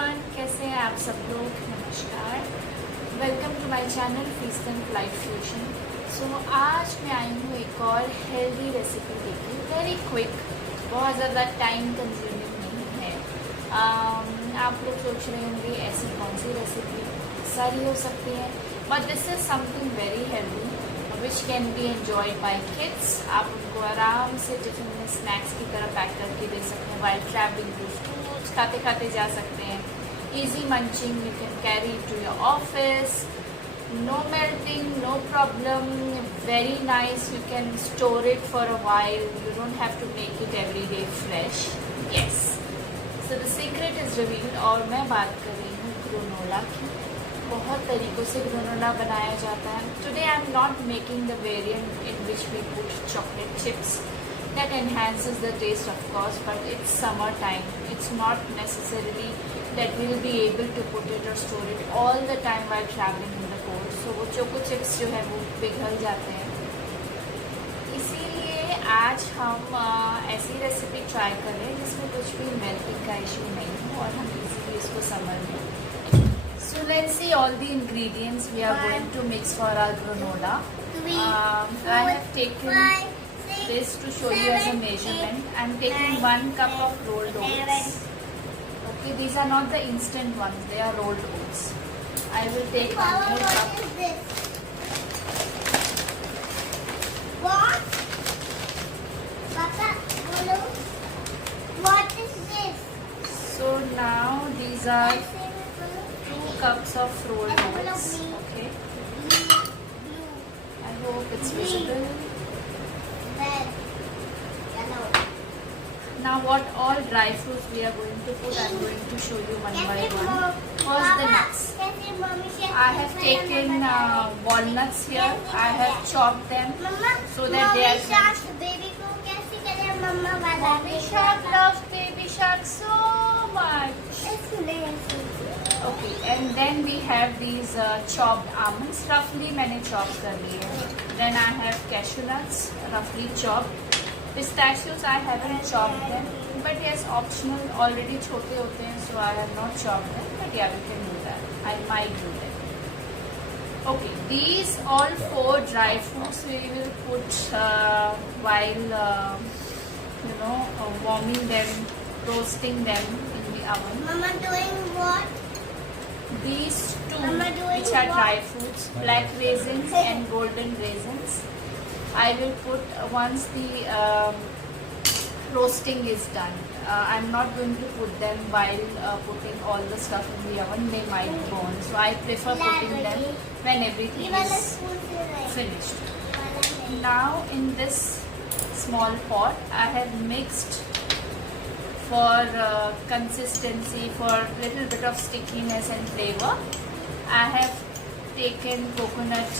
Everyone, कैसे हैं आप सब लोग। नमस्कार, welcome to my channel feast and life fusion. So आज मैं आई हूँ एक और हेल्दी रेसिपी लेके, वेरी क्विक, बहुत ज़्यादा टाइम कंज्यूमिंग नहीं है। आप लोग सोच रहे होंगे ऐसी कौन सी रेसिपी, सारी हो सकती है, but this is something very healthy which can be enjoyed by kids. आप उनको आराम से टिफिन में स्नैक्स की तरह पैक करके दे सकते हैं, वाइल ट्रैवलिंग टू स्कूल्स खाते खाते जा सकते हैं। Easy munching, you can carry to your office, no melting, no problem, very nice. You can store it for a while, you don't have to make it every day fresh. Yes, so the secret is revealed. और मैं बात कर रही हूँ granola की। बहुत तरीक़ों से ग्रेनोला बनाया जाता है। Today I am not making the variant in which we put chocolate chips, that enhances the taste of course, but it's summer time, it's not necessarily that we'll be able to put it or store it all the time while traveling in the cold, so वो choco chips जो है वो पिघल जाते हैं। इसीलिए आज हम ऐसी रेसिपी ट्राई कर रहे हैं जिसमें कुछ भी मेल्टिंग का इशू नहीं हो और हम इजीली इसको समर में। So let's see all the ingredients we are going to mix for our granola. I have taken this to show you as a measurement. I am taking 1 cup of rolled oats. Okay, these are not the instant ones, they are rolled oats. I will take 1 more cup. What is this? What? Papa, hello? What is this? So now these are 2 cups of rolled oats. Okay, I hope it's visible. Red, yellow. Now what all dry fruits we are going to put, I am going to show you one by one. First the nuts. I have taken walnuts here. I have chopped them so that they are crunchy. Baby को कैसे करें मम्मा वाला? Mommy shark loves baby shark so much. Okay, and then we have these chopped almonds. Roughly मैंने chop कर लिए. Then I have cashew nuts, roughly chopped. Pistachios I haven't chopped them, but yes, optional. Already छोटे होते हैं, so I have not chopped them. But yeah, we can do that. I might do that. Okay, these all 4 dry fruits we will put while warming them, roasting them in the oven. Mama doing what? These 2 Mama doing which are what? dry fruits, black raisins and golden raisins, I will put once the roasting is done. I'm not going to put them while putting all the stuff in the oven, they might burn. So I prefer putting them when everything is finished. Now in this small pot, I have mixed for consistency, for little bit of stickiness and flavor. I have taken coconut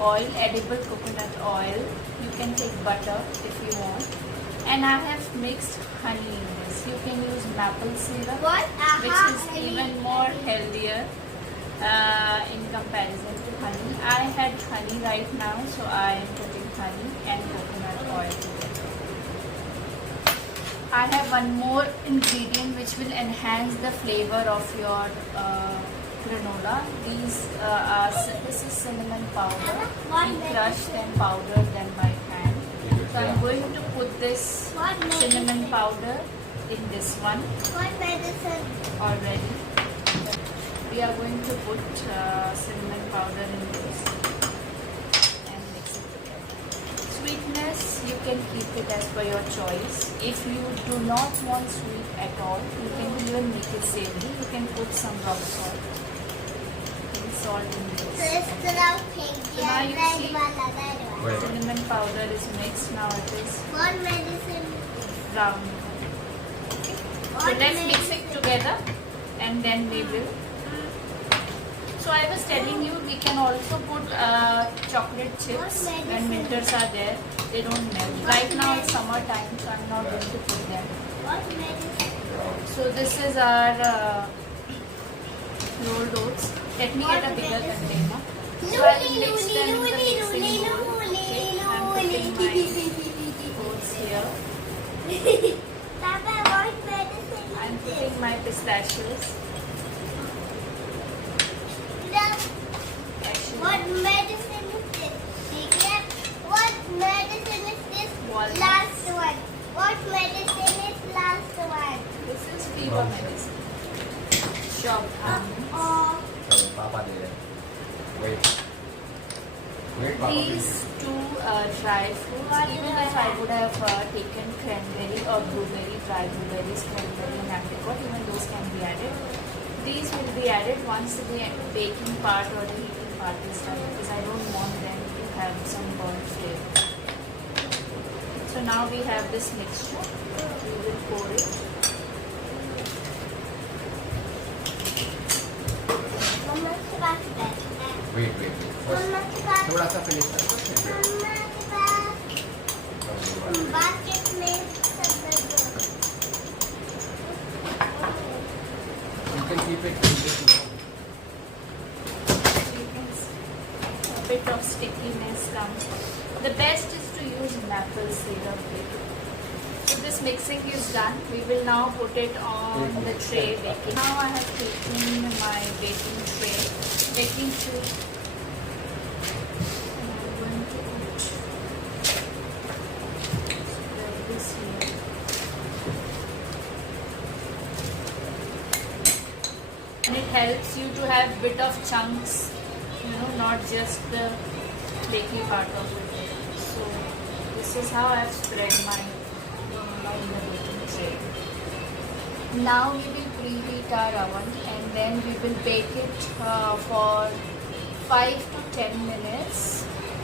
oil, edible coconut oil. You can take butter if you want. And I have mixed honey in this. You can use maple syrup, What? which is even more healthier in comparison to honey. I had honey right now, so I am putting honey and coconut oil together. I have one more ingredient which will enhance the flavor of your granola. This is cinnamon powder. We crushed and powdered them by hand. So I'm going to put this What cinnamon powder in this one What medicine? already. We are going to put cinnamon powder in this and mix it together. Sweetness, you can keep it as per your choice. If you do not want sweet at all, you can even make it savory. You can put some rock salt. Salt in So this. it's the pink So now you red see- wala, red one. Cinnamon powder is mixed. Now it is What medicine? brown. So What let's mix medicine? it together and then we will. So I was telling you, we can also put chocolate chips What when medicine? winters are there. They don't melt. Right now it's summer time, so I'm not going to put them. What medicine? So this is our rolled oats. Let me get a bigger container. So I will mix them in the mixing bowl. Okay, I'm putting my oats here. Papa, what medicine I'm is putting my pistachios. medicine is this? Secret. What medicine is this? Walnuts. Last one. What medicine is last one? This is fever medicine. Chopped almonds. चलो पापा दे रहे हैं wait wait पापा These two dry fruits, even if I would have taken cranberry or blueberry, dry blueberries, cranberry and apricot, even those can be added. These will be added once the baking part or the heating part is done, because I don't want them to have some burnt flavor. So now we have this mixture. We will pour it. Mama के पास बैठ है। Wait wait मम्मा के पास। थोड़ा सा finish कर मम्मा के पास। Basket में सब दो। You can keep it in this now. You can see a bit of stickiness comes. The best is to use maple syrup. So this mixing is done. We will now put it on the tray baking. Now I have taken my baking tray. And I'm going to put this here. And it helps you to have bit of chunks, not just the flaky part of it. So this is how I've spread my granola in the baking tray. Now we will preheat our oven and then we will bake it for 5 to 10 minutes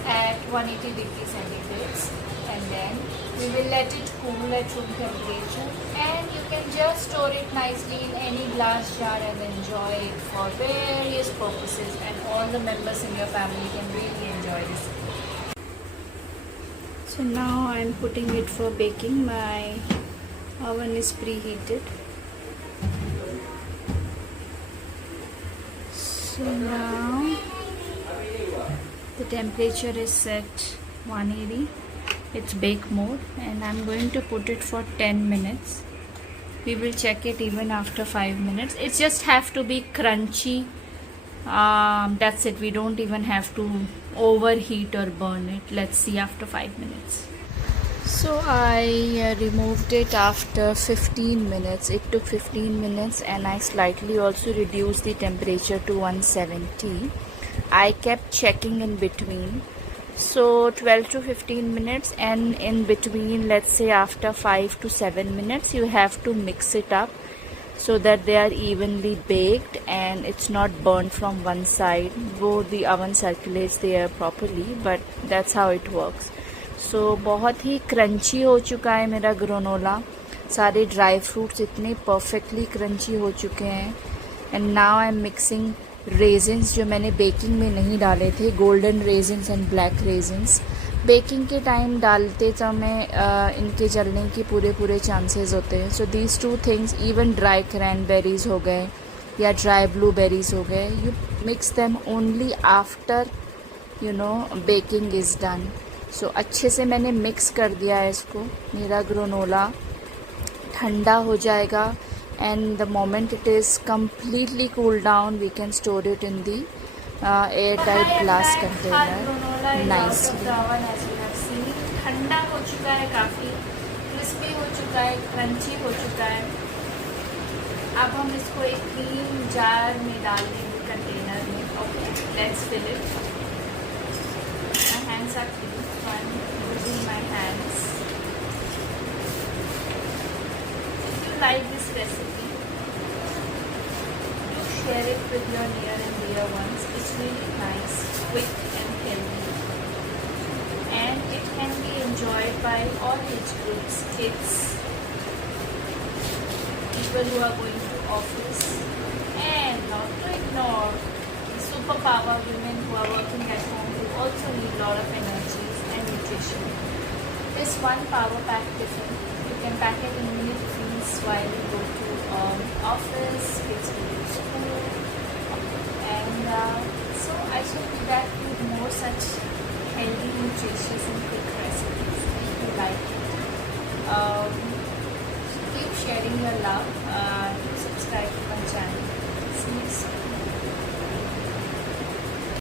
at 180 degrees centigrade, and then we will let it cool at room temperature, and you can just store it nicely in any glass jar and enjoy it for various purposes, and all the members in your family can really enjoy this. So now I am putting it for baking. My oven is preheated. So now the temperature is set 180. It's bake mode, and I'm going to put it for 10 minutes. We will check it even after 5 minutes. It just have to be crunchy. That's it. We don't even have to overheat or burn it. Let's see after 5 minutes. So I removed it after 15 minutes. It took 15 minutes, and I slightly also reduced the temperature to 170. I kept checking in between. So 12 to 15 minutes, and in between, let's say after 5 to 7 minutes, you have to mix it up so that they are evenly baked and it's not burnt from one side. Both the oven circulates the air properly, but that's how it works. So बहुत ही crunchy हो चुका है मेरा granola. सारे dry fruits इतने perfectly crunchy हो चुके हैं. And now I am mixing raisins जो मैंने बेकिंग में नहीं डाले थे, golden raisins and black raisins. Baking के टाइम डालते समय इनके जलने के पूरे चांसेस होते हैं. So these two things, even dry cranberries हो गए या ड्राई ब्लूबेरीज हो गए, you mix them only after baking is done. सो अच्छे से मैंने मिक्स कर दिया है इसको. मेरा ग्रोनोला ठंडा हो जाएगा, and the moment it is completely cooled down, we can store it in the airtight glass container nicely. As you have seen, ठंडा हो चुका है, काफ़ी क्रिस्पी हो चुका है, क्रंची हो चुका है. अब हम इसको एक क्लीन जार में डाल देंगे, कंटेनर में. Okay, let's fill it. My hands are clean. I'm using my hands. If you like this recipe, do share it with your near and dear ones. It's really nice, quick and healthy, and it can be enjoyed by all age groups, kids, people who are going to office, and not to ignore the superpower women who are working at home, who also need a lot of energies and nutrition. This one power pack tiffin, you can pack it in minutes while you go to office, kids go to school, and so I should be back with more such healthy, nutritious and quick recipes if you like it. Keep sharing your love.